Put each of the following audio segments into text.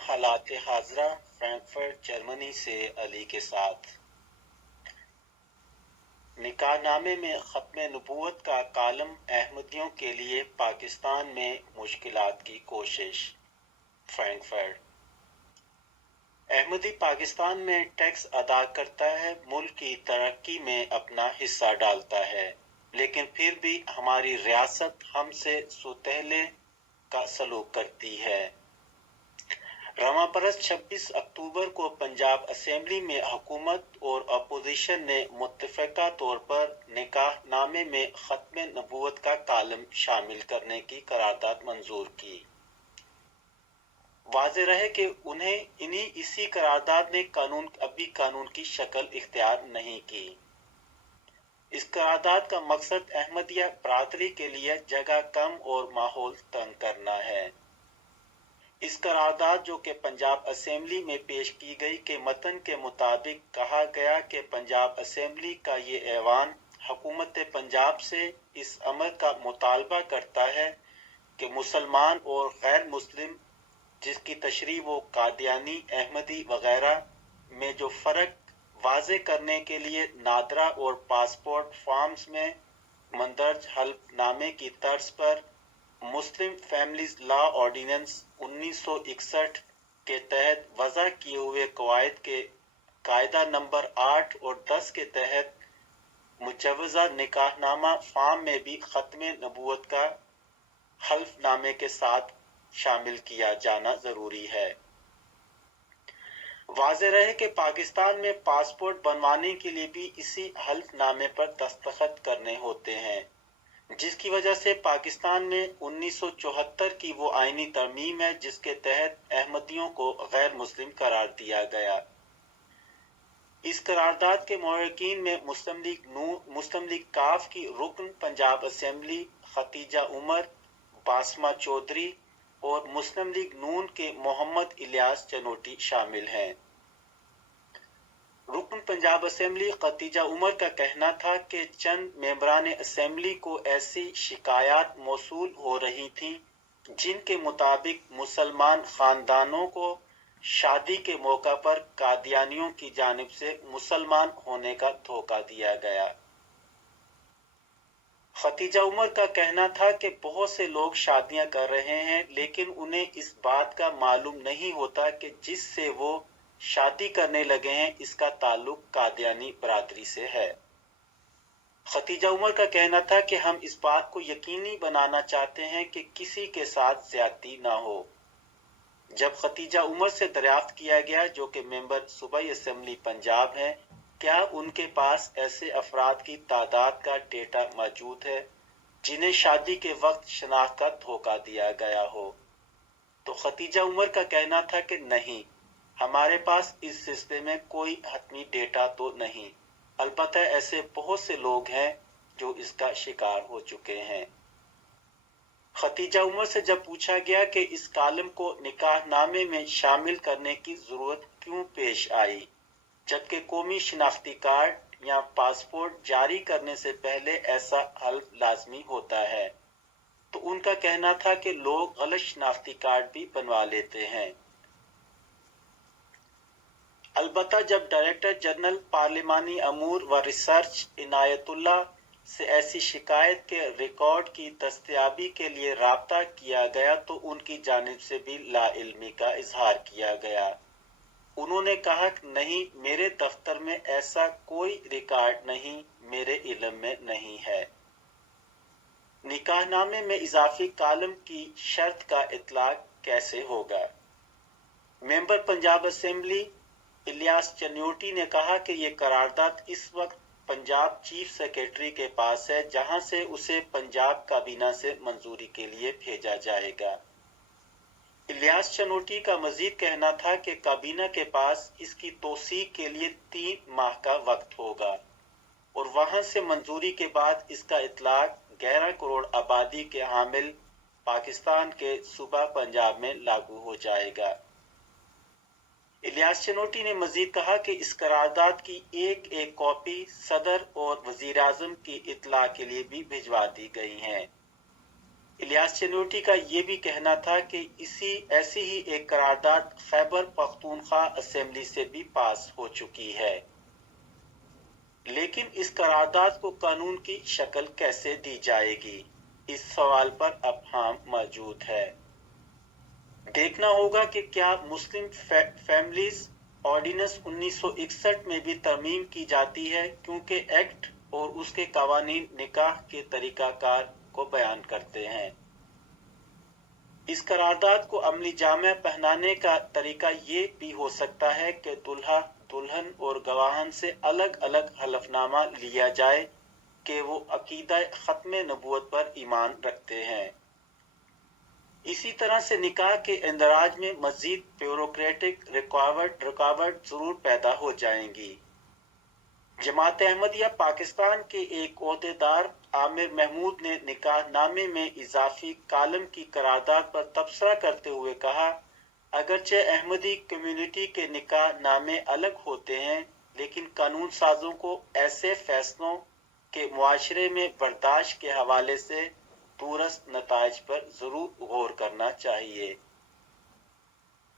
हालात Hazra Frankfurt Germany से अली के साथ। निकाहनामे में ख़त्म नबूवत का कालम अहमदियों के लिए पाकिस्तान में मुश्किलात की कोशिश। फ्रैंकफर्ट। अहमदी पाकिस्तान में टैक्स अदा करता है, मुल्क की तरक्की में अपना हिस्सा डालता है, लेकिन फिर भी हमारी रियासत हमसे सुतहले का सलूक करती है। रमापरस 26 अक्टूबर को पंजाब असेंबली में हुकूमत और अपोजिशन ने मुत्तफ़िका तौर पर निकाहनामे में ख़त्म नबूवत का कालम शामिल करने की करारदाद मंजूर की। वाज़ेह रहे कि इसी करारदाद ने कानून की शक्ल इख्तियार नहीं की। इस करारदाद का मकसद अहमदिया बरादरी के लिए जगह कम और माहौल तंग करना है। इस करारदाद जो कि पंजाब असेंबली में पेश की गई के मतन के मुताबिक कहा गया कि पंजाब असेंबली का ये ऐवान हुकूमत पंजाब से इस अमर का मुतालबा करता है कि मुसलमान और गैर मुस्लिम जिसकी तशरीह व कादियानी अहमदी वगैरह में जो फ़र्क वाज़े करने के लिए नादरा और पासपोर्ट फॉर्म्स में मंदरज हल्फनामे की तर्ज पर मुस्लिम फैमिलीज लॉ ऑर्डिनेंस 1961 के तहत वज़ा किए हुए कवायद के कायदा नंबर 8 और 10 के तहत मुजवज़ा निकाहनामा फॉर्म में भी ख़त्म नबूवत का हल्फनामे के साथ शामिल किया जाना ज़रूरी है। वाज़ेह रहे कि पाकिस्तान में पासपोर्ट बनवाने के लिए भी इसी हल्फनामे पर दस्तखत करने होते हैं, जिसकी वजह से पाकिस्तान में 1974 की वो आईनी तरमीम है जिसके तहत अहमदियों को गैर मुस्लिम करार दिया गया। इस करारदाद के मुहर्रिकीन में मुस्लिम लीग काफ की रुकन पंजाब असेंबली खतीजा उमर, बासमा चौधरी और मुस्लिम लीग नून के मोहम्मद इलियास चनोटी शामिल हैं। रुकन पंजाब असेंबली खतीजा उमर का कहना था कि चंद मेंबरान असेंबली को ऐसी शिकायत मौसूल हो रही थीं जिनके मुताबिक मुसलमान खानदानों को शादी के मौका पर कादियानियों की जानिब से मुसलमान होने का धोखा दिया गया। खतीजा उमर का कहना था कि बहुत से लोग शादियां कर रहे हैं, लेकिन उन्हें इस बात का मालूम नहीं होता कि जिससे वो शादी करने लगे हैं इसका ताल्लुक कादियानी बरादरी से है। खतीजा उमर का कहना था कि हम इस बात को यकीनी बनाना चाहते हैं कि किसी के साथ ज्यादती ना हो। जब खतीजा उमर से दरियाफ्त किया गया, जो कि मेंबर सूबाई असेंबली पंजाब हैं, क्या उनके पास ऐसे अफराद की तादाद का डेटा मौजूद है जिन्हें शादी के वक्त शनाख्त का धोखा दिया गया हो, तो खतीजा उमर का कहना था कि नहीं, हमारे पास इस सिलसिले में कोई हतमी डेटा तो नहीं, अलबत्ता ऐसे बहुत से लोग हैं जो इसका शिकार हो चुके हैं। खतीजा उमर से जब पूछा गया कि इस कालम को निकाहनामे में शामिल करने की जरूरत क्यों पेश आई, जबकि कौमी शनाख्ती कार्ड या पासपोर्ट जारी करने से पहले ऐसा हल्फ लाजमी होता है, तो उनका कहना था कि लोग गलत शनाख्ती कार्ड भी बनवा लेते हैं। अलबत्ता जब डायरेक्टर जनरल पार्लिमानी अमूर व रिसर्च इनायतुल्लाह से ऐसी शिकायत के रिकॉर्ड की दस्तयाबी के लिए राब्ता किया गया तो उनकी जानिब से भी लाइल्मी का इजहार किया गया। उन्होंने कहा कि नहीं, मेरे दफ्तर में ऐसा कोई रिकॉर्ड नहीं, मेरे इल्म में नहीं है। निकाहनामे में इजाफी कालम की शर्त का इतलाक कैसे होगा? मेंबर पंजाब असेंबली इलियास चन्योटी ने कहा कि ये करारदाद इस वक्त पंजाब चीफ सेक्रेटरी के पास है, जहां से उसे पंजाब काबीना से मंजूरी के लिए भेजा जाएगा। इलियास चनोटी का मजीद कहना था कि काबीना के पास इसकी तौसीक के लिए 3 माह का वक्त होगा और वहां से मंजूरी के बाद इसका इतलाक 11 करोड़ आबादी के हामिल पाकिस्तान के सूबा पंजाब में लागू हो जाएगा। इलियास चनोटी ने मजीद कहा कि इस करारदाद की एक कॉपी सदर और वजीर आजम की इतला के लिए भी भिजवा दी गई हैं। इलियास चनोटी का ये भी कहना था कि ऐसी ही एक करारदाद खैबर पख्तूनख्वा असेंबली से भी पास हो चुकी है, लेकिन इस करारदाद को कानून की शक्ल कैसे दी जाएगी, इस सवाल पर अबहम मौजूद है। देखना होगा कि क्या मुस्लिम फैमिलीज ऑर्डिनेंस 1961 में भी तरमीम की जाती है, क्योंकि एक्ट और उसके कवानीन निकाह के तरीकाकार को बयान करते हैं। इस करारदाद को अमली जामे पहनाने का तरीका ये भी हो सकता है कि दुल्हा दुल्हन और गवाहन से अलग अलग हलफनामा लिया जाए कि वो अकीदा खत्म नबूवत पर ईमान रखते हैं। इसी तरह से निकाह के इंदराज में मजीद ब्यूरोक्रेटिक रुकावट जरूर पैदा हो जाएंगी। जमात अहमदिया पाकिस्तान के एक ओहदेदार आमिर महमूद ने निकाह नामे में इजाफी कालम की करारदाद पर तबसरा करते हुए कहा, अगरचे अहमदी कम्युनिटी के निकाह नामे अलग होते हैं, लेकिन कानून साजों को ऐसे फैसलों के मुआशरे में बर्दाश्त के हवाले से दूरस्त नताइज पर जरूर गौर करना चाहिए।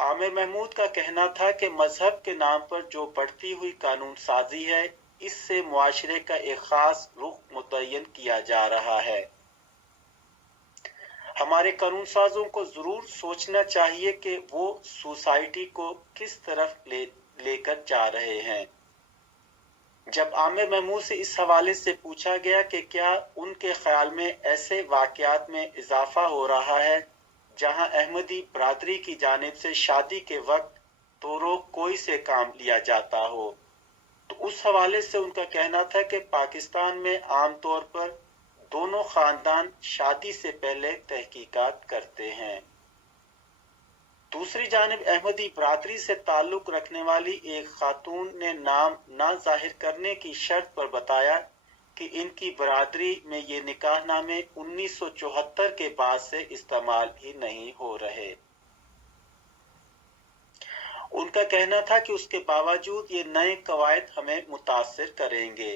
आमिर महमूद का कहना था कि मजहब के नाम पर जो बढ़ती हुई कानून साजी है, इससे मुआशरे का एक खास रुख मुतय्यन किया जा रहा है। हमारे कानून साजों को जरूर सोचना चाहिए कि वो सोसाइटी को किस तरफ लेकर जा रहे हैं। जब आमिर महमूद से इस हवाले से पूछा गया कि क्या उनके ख्याल में ऐसे वाकयात में इजाफा हो रहा है जहां अहमदी बरादरी की जानिब से शादी के वक्त तो कोई से काम लिया जाता हो, तो उस हवाले से उनका कहना था कि पाकिस्तान में आमतौर पर दोनों खानदान शादी से पहले तहकीकात करते हैं। दूसरी जानिब अहमदी बरादरी से ताल्लुक रखने वाली एक खातून ने नाम ना जाहिर करने की शर्त पर बताया कि इनकी बरादरी में ये निकाहनामे 1974 के बाद से इस्तेमाल ही नहीं हो रहे। उनका कहना था कि उसके बावजूद ये नए कवायद हमें मुतासिर करेंगे।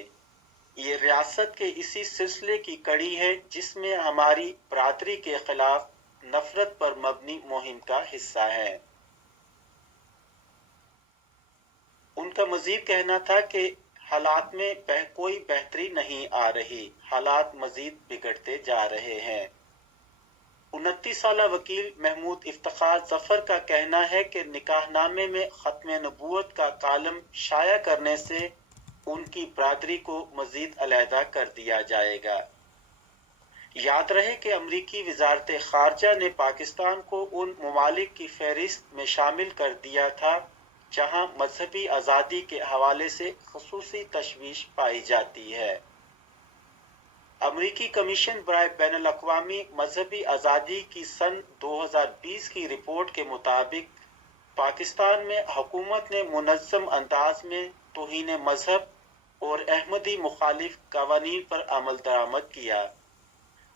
ये रियासत के इसी सिलसिले की कड़ी है जिसमें हमारी बरादरी के खिलाफ नफरत पर मबनी मुहिम का हिस्सा है। उनका मजीद कहना था कि हालात में कोई बेहतरी नहीं आ रही, हालात मजीद बिगड़ते जा रहे हैं। 29 साला वकील महमूद इफ्तिखार जफर का कहना है कि निकाहनामे में खत्म नबूवत का कालम शाया करने से उनकी बरादरी को मजीद अलहदा कर दिया जाएगा। याद रहे कि अमरीकी वजारत खारजा ने पाकिस्तान को उन ममालिक की फहरिस्त में शामिल कर दिया था जहां मजहबी आज़ादी के हवाले से खसूसी तशवीश पाई जाती है। अमरीकी कमीशन बराए बैनुल अक़वामी मजहबी आज़ादी की सन 2020 की रिपोर्ट के मुताबिक पाकिस्तान में हुकूमत ने मुनज़्ज़म अंदाज में तौहीन मजहब और अहमदी मुखालिफ कवानीन पर अमल दरामद किया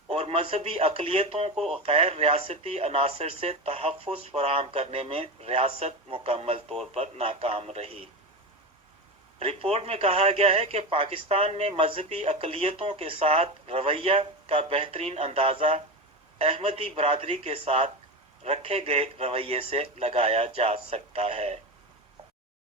और मजहबी अक़लियतों को गैर रियासती अनासर से तहफ़्फ़ुज़ फराहम करने में रियासत मुकम्मल तौर पर नाकाम रही। रिपोर्ट में कहा गया है कि पाकिस्तान में मजहबी अक़लियतों के साथ रवैया का बेहतरीन अंदाज़ा अहमदी बरादरी के साथ रखे गए रवैये से लगाया जा सकता है।